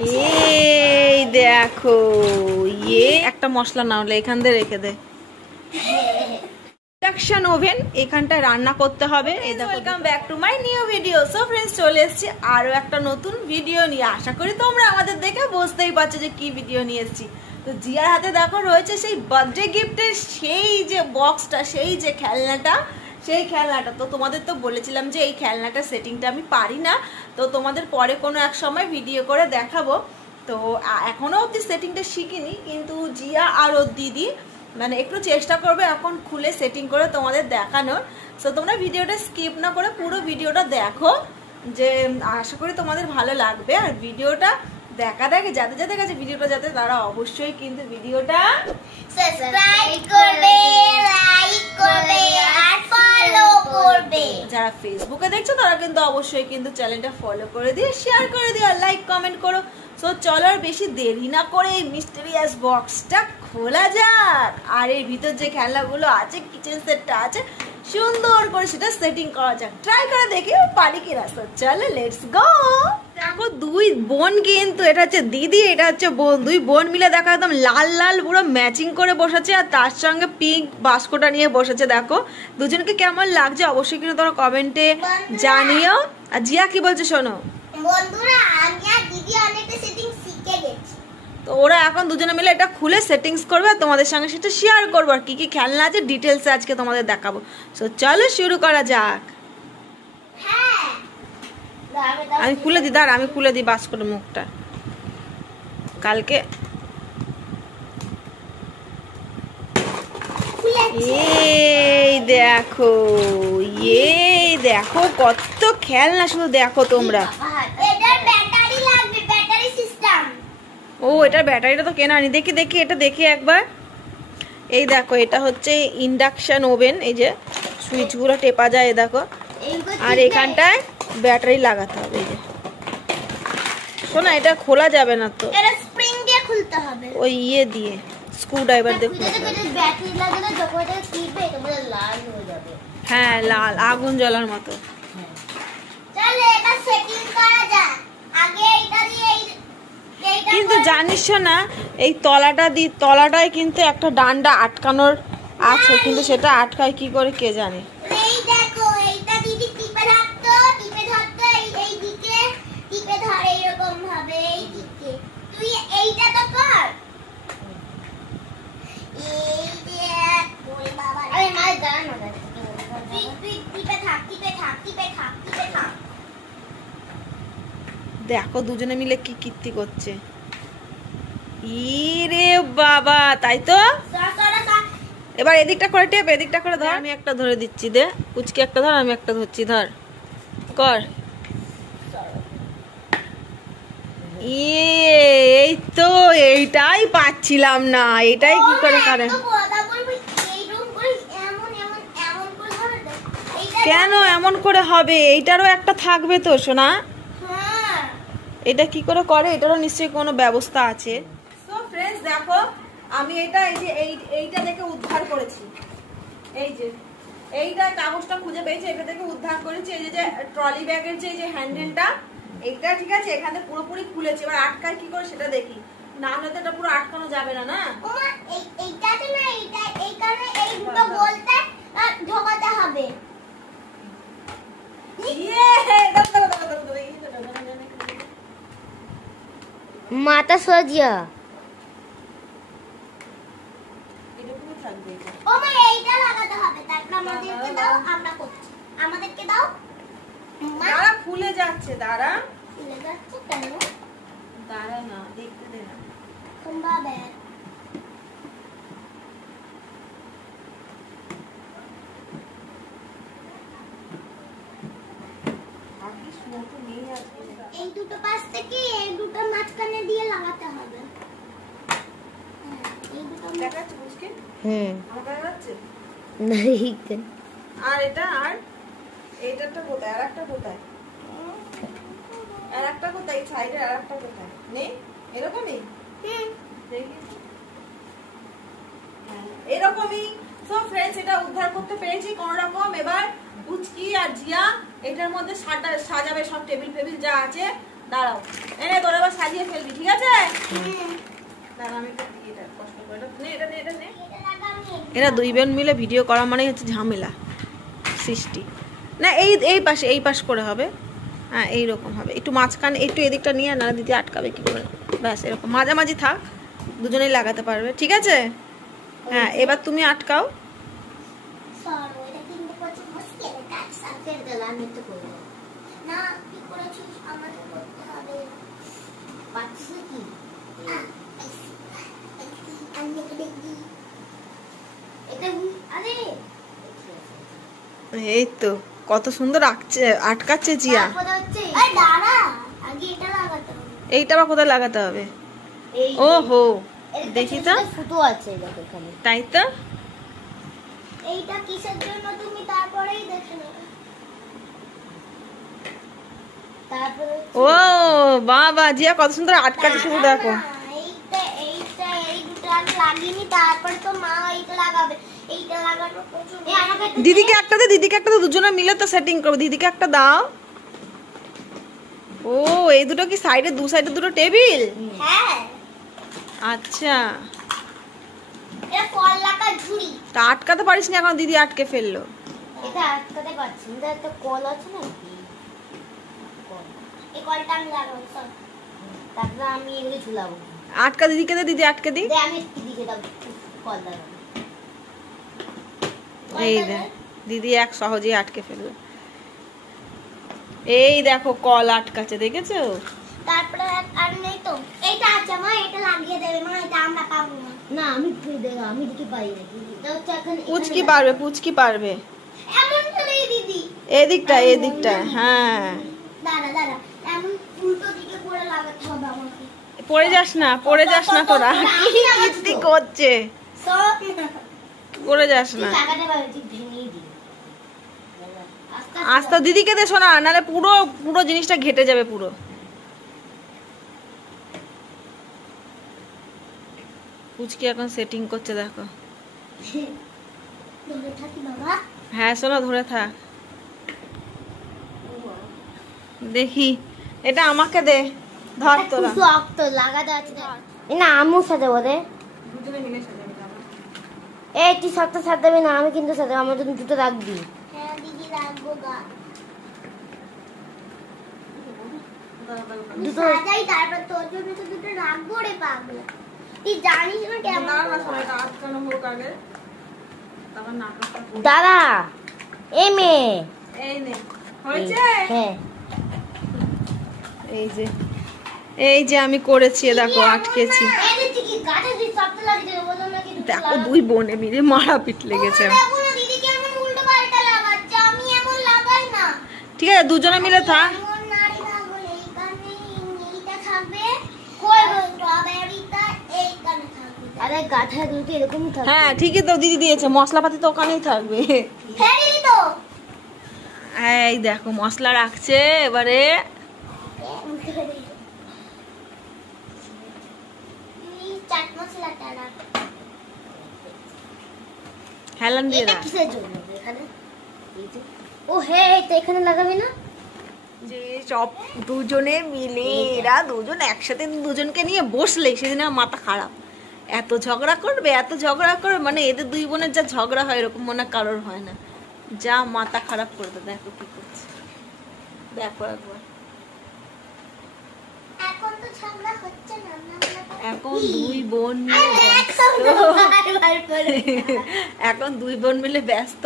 এই দেখো একটা মশলা না হলে এখান দিয়ে রেখে দে। ইন্ডাকশন ওভেন, এখানটা রান্না করতে হবে। Welcome back to my new video. So friends, চলে এসেছি আরো একটা নতুন ভিডিও নিয়ে। আশা করি তোমরা আমাদের দেখে বুঝতেই পারছো যে কি ভিডিও নিয়ে এসেছি। তো জিয়ার হাতে দেখো রয়েছে সেই বার্থডে গিফটের সেই যে বক্সটা, সেই যে খেলনাটা, সেই খেলনাটা। তো তোমাদের তো বলেছিলাম যে এই খেলনাটা সেটিংটা আমি পারি না, তো তোমাদের পরে কোনো এক সময় ভিডিও করে দেখাবো। তো এখনো অবধি সেটিংটা শিখিনি, কিন্তু জিয়া আর ওর দিদি মানে একটু চেষ্টা করবে এখন খুলে সেটিং করে তোমাদের দেখানোর। সো তোমরা ভিডিওটা স্কিপ না করে পুরো ভিডিওটা দেখো, যে আশা করি তোমাদের ভালো লাগবে। আর ভিডিওটা দেখার আগে যাদের কাছে ভিডিওটা যাতে তারা অবশ্যই কিন্তু ভিডিওটা সাবস্ক্রাইব করবে, লাইক করবে আর ফলো করবে। যারা ফেসবুকে দেখছো তারা কিন্তু অবশ্যই কিন্তু চ্যানেলটা ফলো করে দিয়ে শেয়ার করে দিয়ে আর লাইক কমেন্ট করো। সো চলো আর বেশি দেরি না করে এই মিস্টেরিয়াস বক্সটা খোলা যাক, আর এর ভিতর যে খেলনাগুলো আছে, কিচেন সেটটা আছে, সুন্দর করে সেটা সেটিং করা যাক। ট্রাই করে দেখি পারি কিনা। সো চলো লেটস গো। দেখো দুই বোন, কিন্তু এটা হচ্ছে দিদি, এটা হচ্ছে বোন, দুই বোন মিলে দেখো একদম লাল লাল পুরো ম্যাচিং করে বসেছে, আর তার সঙ্গে পিঙ্ক বাস্কটা নিয়ে বসেছে। দেখো দুজনকে কেমন লাগছে অবশ্যই কিন্তু তোমরা কমেন্টে জানিও। আর জিয়া কি বলছে শোনো। বন্ধুরা, আমি আর দিদি অনেকটা সেটিং শিখে গেছি। তো ওরা এখন দুজনে মিলে এটা খুলে সেটিংস করবে, আর তোমাদের সঙ্গে সেটা শেয়ার করবো, আর কি কি খেলনা আছে ডিটেলসে আজকে তোমাদের দেখাবো। সো চলো শুরু করা যাক। হ্যাঁ, আমি খুলে দিই, আমি খুলে দিই বাস্কটার মুখটা। কালকে এই দেখো, এই দেখো কত খেলনা, শুধু দেখো তোমরা। এটার ব্যাটারি লাগবে, ব্যাটারি সিস্টেম। ও এটার ব্যাটারিটা তো কেনা নি, দেখি দেখি এটা দেখি একবার। এই দেখো এটা হচ্ছে ইন্ডাকশন ওভেন, এই যে সুইচগুলো টেপা যায়, এই দেখো। আর এখানটায় ব্যাটারি লাগাতে হবে। এই যে শোনা, এটা খোলা যাবে না তো, এটা স্প্রিং দিয়ে খুলতে হবে, ওই ইয়ে দিয়ে স্ক্রু ড্রাইভার দিয়ে খুলতে হবে। ব্যাটারি লাগালে যখন এটা টিপবে তখন লাল হয়ে যাবে। হ্যাঁ, লাল আগুন জ্বলার মতো। চলো এটা সেটিং করা যাক। আগে এটা দিয়ে এইটা কিন্তু জানিস না, এই তলাটায় কিন্তু একটা ডান্ডা আটকানোর আছে, কিন্তু সেটা আটকায় কি করে কে জানে। এই দেখো, এইটা দিদি টিপে ধরতো এই দিকে টিপে ধরে এরকম ভাবে, এই দিকে। তুই এইটা তো কর। এই দেখ, ওরে বাবা, আরে মার গান না। তুই টিপে থাক। দেখো দুজনে মিলে কি কীর্তি করছে। ইরে বাবা, তাই তো। এবার এদিকটা করে টেপ, এদিকটা করে ধর। আমি একটা ধরে দিচ্ছি, দে কুচকি একটা ধর, আমি একটা ধরছি, ধর কর। এই তো, এইটাই পাচ্ছিলাম না, এইটাই কি করে করে। কেন এমন করে হবে? এইটারও একটা থাকবে তো সোনা। এটা কি করে করে, এটারও নিশ্চয়ই কোনো ব্যবস্থা আছে। সো ফ্রেন্ডস দেখো, আমি এটা এই যে এইটা দেখে উদ্ধার করেছি। এই যে এইটা কাগজটা খুঁজে পেয়েছি, এটা থেকে উদ্ধার করেছি। এই যে ট্রলি ব্যাগের যে হ্যান্ডেলটা, এইটা ঠিক আছে, এখানে পুরোপুরি খুলেছে। এবার আটকায় কি করে সেটা দেখি, না হলে তো এটা পুরো আটকানো যাবে না। না এইটাতে না, এই কারণে এই দুটো বলতে ঢোকাতে হবে। মাথা সোজা। ও মা, এইটা লাগাতে হবে, তারপর আমাদেরকে দাও, আমরা করছি। আমাদেরকে দাও। দাঁড়া, খুলে যাচ্ছে, দাঁড়া। খুলে যাচ্ছে কেন? দাঁড়া না, দেখতে দে না। কুম্বা ব্যাগ। এই দুটো পাশ থেকে এই দুটো মাঝখানে দিয়ে লাগাতে হবে। এই দুটো দেখাচ্ছে মুশকিল। আমার দেখা যাচ্ছে না। আর এটা, আর এইটাটা কোথায়, আর একটা কোথায়, আর একটা কোথায়, এই সাইডে আর একটা কোথায় নেই, এরকমই। এরকমই। সো ফ্রেন্ডস, এটা উদ্ধার করতে পেরেছি কোন রকম। এবার পুচকি আর জিয়া এটার মধ্যে সাজাবে সব টেবিল ফেবিল যা আছে, দাঁড়াও, এনে তোর এবার সাজিয়ে ফেলবি, ঠিক আছে? দাঁড়া, আমি একটু দিই এটা, কষ্ট করে এটা নে। এরা দুই বোন মিলে ভিডিও করা মানে হচ্ছে ঝামেলা সৃষ্টি। না এই পাশ করে হবে। হ্যাঁ এইরকম হবে, একটু মাঝখানে একটু এদিকটা নিয়ে, না দিদি আটকাবে কি করে। ব্যাস এরকম মাঝামাঝি থাক, দুজনেই লাগাতে পারবে, ঠিক আছে? হ্যাঁ এবার তুমি আটকাও। এই তো কত সুন্দর আটকাচ্ছে জিয়া। এইটা আবার কোথায় লাগাতে হবে? ওহো দেখি তো, ফুটো আছে এখানে। তাই তো, এইটা কিসের জন্য তুমি তারপরেই দেখে নেবে। তারপরে ও বাবা জিয়া কত সুন্দর আটকাচ্ছে, শুধু দেখো। এইটা এই দুটো আমি লাগিনি, তারপর তো মা এইটা লাগাবে। এইটা লাগানো প্রচুর। দিদিকে একটা দে, দুজনে মিলে তো সেটিং করবে। দিদিকে একটা দাও। ও এই দুটো কি সাইডে, দু সাইডে দুটো টেবিল? হ্যাঁ আচ্ছা, এটা কল লাগা ঝুড়ি। তা আটকাতে পারিস না এখন, দিদি আটকে ফেললো। এটা আটকাতে পারছি না, একটা কল আছে না, এই কলটা আমি লাগাবো সব। তারপর আমি এগুলো ঝুলাবো। আটকা দিদিকে দে, দিদি আটকে দি। আমি দিদিকে দাও কল লাগাবো। এই দেখ দিদি এক সহজেই আটকে ফেললো। এই দেখো কল আটকাচ্ছে, দেখেছো? তারপরে আর নেই তো, এইটা আছে মা, এটা লাগিয়ে দেবে মা, এটা আমরা পাবো না। না আমি দেবো, আমি দিতে পারি না। এটা হচ্ছে এখন পুচকি পারবে। এমন করে দিদি এদিকটা হ্যাঁ। দাঁড়া এমন উল্টো দিকে করে লাগাতে হবে আমাকে। পড়ে যাস না তোরা, কি করছে, সব পড়ে যাস না। লাগাতে পারবে, ঠিক ভেঙেই দিই। আস্তে দিদিকে দে শোনা, নাহলে পুরো জিনিসটা ঘেটে যাবে পুরো। পুচকি এখন সেটিং করছে, দেখো। ধরে থাকি বাবা। হ্যাঁ শোনা, ধরে থাক। দেখি এটা আমাকে দে, ধর তোরা। শক্ত লাগাতে আছে না, আম্মুর সাথে বলে দুজনে মিলে সাজাবি। এই তুই শক্ত সাজাবি না, আমি কিন্তু সাজাবো, আমার জন্য দুটো রাখবি। হ্যাঁ দিদি রাখবো গা। দুটো সাজাই, তারপর তোর জন্য তো দুটো রাখবো রে পাগলা। তুই জানিস না কেমন না সময়টা আটকানো হোক আগে, তারপর নাটকটা করব। দাদা এই মেয়ে এই নে হয়েছে। হ্যাঁ এই যে আমি করেছি, দেখো আটকেছি। দেখো দুই বোনে মিলে মারাপিট লেগেছে। ঠিক আছে দুজনে মিলে থাক। হ্যাঁ ঠিকই তো, দিদি দিয়েছে, মশলাপাতি তো ওখানেই থাকবে। এই দেখো মশলা রাখছে এবারে। হেলান দিয়ে দাও। ও হে তো এখানে লাগাবি না, যে সব দুজনে মিলে এরা দুজন একসাথে দুজনকে নিয়ে বসলে সেদিন আমার মাথা খারাপ। এত ঝগড়া করবে মানে এদের দুই বোনের যা ঝগড়া হয় এরকম মনে কারোর হয় না। যা মাথা খারাপ করবে, দেখো কি করছে, দেখো একবার। এখন তো ঝগড়া হচ্ছে না, এখন দুই বোন মিলে ব্যস্ত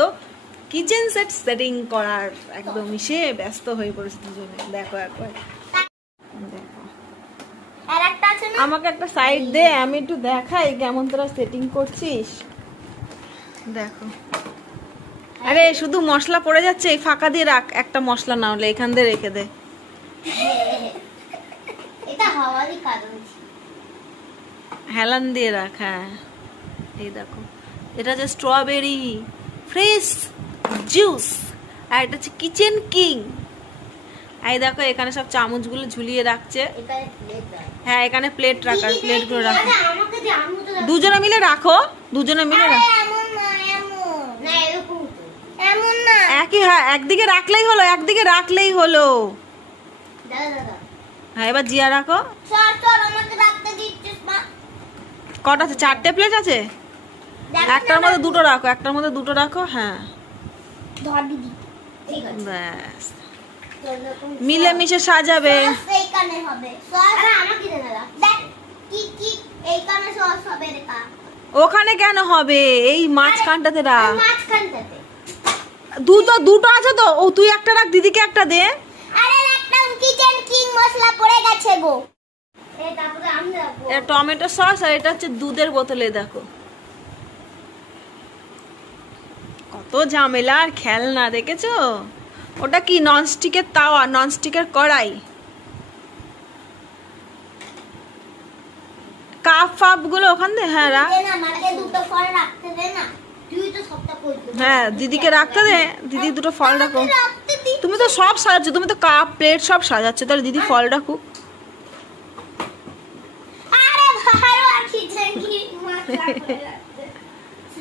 কিচেন সেট সেটিং করার, একদম সে ব্যস্ত হয়ে পড়েছে দুজনে। দেখো একবার, দেখো আমাকে একটা সাইড দে, আমি একটু দেখাই কেমন তোরা সেটিং করছিস। দেখো আরে শুধু মশলা পড়ে যাচ্ছে, এই ফাঁকা দিয়ে রাখ, একটা মশলা না হলে এখান দিয়ে রেখে দে। এটা হাওয়ারই কারণ, হেলান দিয়ে রাখ। হ্যাঁ এই দেখো, এটা হচ্ছে স্ট্রবেরি ফ্রেশ জুস, আর এটা হচ্ছে কিচেন কিং। এই দেখো এখানে সব চামচগুলো ঝুলিয়ে রাখছে। হ্যাঁ এখানে প্লেট রাখার, প্লেটগুলো রাখো, দুজনে মিলে রাখো, দুজনে মিলে রাখো। একই, হ্যাঁ একদিকে রাখলেই হলো, হ্যাঁ এবার জিয়া রাখো। আমাকে রাখতে দিচ্ছিস মা? কটা আছে? 4টে প্লেট আছে। একটার মধ্যে দুটো রাখো, একটার মধ্যে দুটো রাখো। হ্যাঁ ধর দিদি, ঠিক আছে ব্যাস, মিলেমিশে সাজাবে। এইখানে হবে সস। আমাকে দে না, দেখ কি কি এইখানে সস হবে রে কা। ওখানে কেন হবে? এই মাঝখানটাতে রাখ। মাঝখানটাতে দুটো আছে তো। ও তুই একটা রাখ, দিদিকে একটা দে। আরে একটা কিচেন কিং মশলা পড়ে গেছে গো। এই তারপরে আমি রাখবো। এটা টমেটো সস আর এটা হচ্ছে দুধের বোতলে। দেখো কত ঝামেলা আর খেলনা, দেখেছো? ওটা কি ননস্টিকের তাওয়া, ননস্টিকের কড়াই। কাপ ফাপ গুলো ওখান দিয়ে হ্যাঁ রাখ। আমাকে দুটো ফল রাখতে দে না, তুই তো সবটা করবি। হ্যাঁ দিদিকে রাখতে দে, দিদি দুটো ফল রাখো। তুমি তো সব সাজাচ্ছ, তুমি তো কাপ প্লেট সব সাজাচ্ছ, তাহলে দিদি ফল রাখুক। আরে ভালো আছে জঙ্গি মশলা করে রাখতে।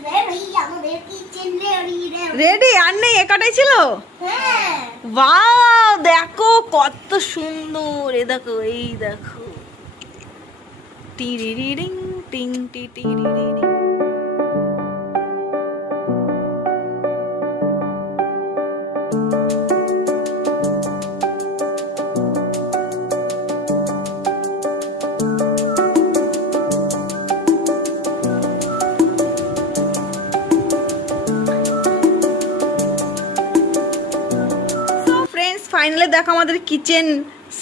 রে ভাই আমাদের কিচেন রেডি। আর নেই, একাটাই ছিল। হ্যাঁ ওয়াও দেখো কত সুন্দর। এ দেখো, এই দেখো টিরিরিরিং টিং টি টিরিরিরিং। ফাইনালি দেখো আমাদের কিচেন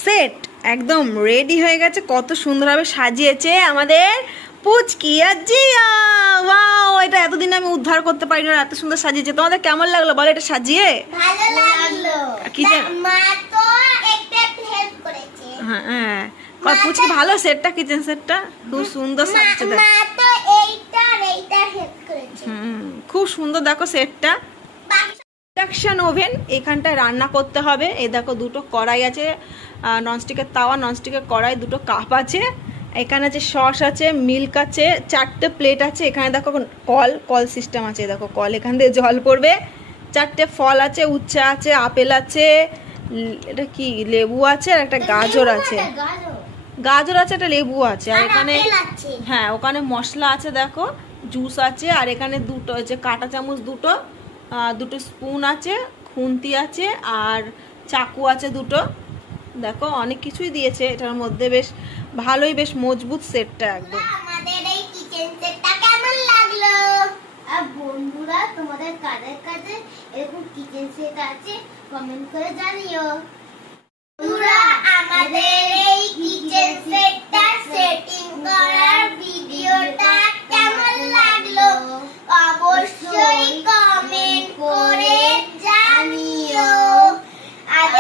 সেট একদম রেডি হয়ে গেছে। কত সুন্দরভাবে সাজিয়েছে আমাদের পুচকি আর জিয়া। ওয়াও, এটা এতদিন আমি উদ্ধার করতে পারি না, এত সুন্দর সাজিয়েছে। তোমাদের কেমন লাগলো বলো এটা সাজিয়ে? ভালো লাগলো। কিচেন মা তো একটা হেল্প করেছে। হ্যাঁ পুচকি ভালো সেটটা, কিচেন সেটটা খুব সুন্দর সাজিয়েছে। মা তো এইটা হেল্প করেছে। খুব সুন্দর দেখো সেটটা। ইন্ডাকশন ওভেন, এখানটায় রান্না করতে হবে। এই দেখো দুটো কড়াই আছে, ননস্টিকের তাওয়া, ননস্টিকের কড়াই, দুটো কাপ আছে, এখানে আছে সস আছে, মিল্ক আছে, 4টে প্লেট আছে। এখানে দেখো কল সিস্টেম আছে। দেখো কল, এখান দিয়ে জল পড়বে। 4টে ফল আছে, উচ্ছে আছে, আপেল আছে, এটা কি লেবু আছে, আর একটা গাজর আছে। গাজর আছে, একটা লেবু আছে, আর এখানে হ্যাঁ ওখানে মশলা আছে। দেখো জুস আছে, আর এখানে দুটো আছে কাঁটা চামচ, দুটো স্পুন আছে, খুন্তি আছে, আর চাকু আছে দুটো। দেখো অনেক কিছুই দিয়েছে এটার মধ্যে। বেশ ভালোই, বেশ মজবুত সেটটা একদম। আমাদের এই কিচেন সেটটা কেমন লাগলো? আর বন্ধুরা তোমাদের কাদের কাছে এরকম কিচেন সেট আছে কমেন্ট করে জানিও। বন্ধুরা আমাদের এই কিচেন সেটটা সেটিং করার ভিডিওটা কেমন লাগলো অবশ্যই কমেন্ট করে জানিও। আর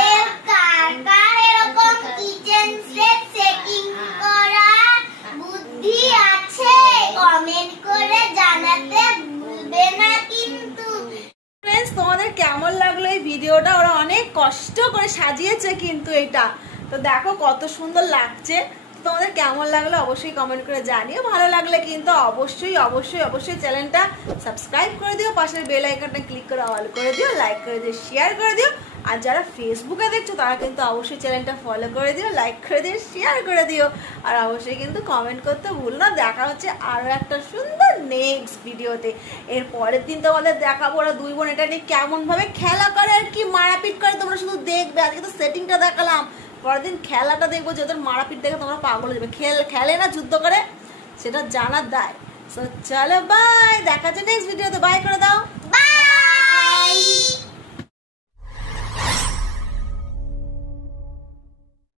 কার কার এরকম কিচেন সেট সেটিং করা বুদ্ধি আছে কমেন্ট করে জানাতে ভুলবে না কিন্তু। ফ্রেন্ডস তোমাদের কেমন লাগলো এই ভিডিওটা? ওরা অনেক কষ্ট করে সাজিয়েছে কিন্তু এটা তো দেখো কত সুন্দর লাগছে। তোমাদের কেমন লাগলো অবশ্যই কমেন্ট করে জানিও। ভালো লাগলে কিন্তু অবশ্যই অবশ্যই অবশ্যই চ্যানেলটা সাবস্ক্রাইব করে দিও, পাশের বেল আইকনটা ক্লিক করে অল করে দিও, লাইক করে দিও, শেয়ার করে দিও। আর যারা ফেসবুকে দেখছো তারা কিন্তু অবশ্যই চ্যানেলটা ফলো করে দিও, লাইক করে দিও, শেয়ার করে দিও। আর অবশ্যই কিন্তু কমেন্ট করতে ভুল না। দেখা হচ্ছে আরও একটা সুন্দর নেক্সট ভিডিওতে। এর পরের দিন তোমাদের দেখাবো ওরা দুই বোন এটা নিয়ে কেমনভাবে খেলা করে আর কি মারাপিট করে, তোমরা শুধু দেখবে। আজকে তো সেটিংটা দেখালাম, পরের দিন খেলাটা দেখবো যে ওদের মারাপিট দেখে তোমরা পাগল হয়ে যাবে। খেলে না যুদ্ধ করে, সেটা জানার দায়। সো চলো বাই, দেখা হচ্ছে নেক্সট ভিডিওতে। বাই।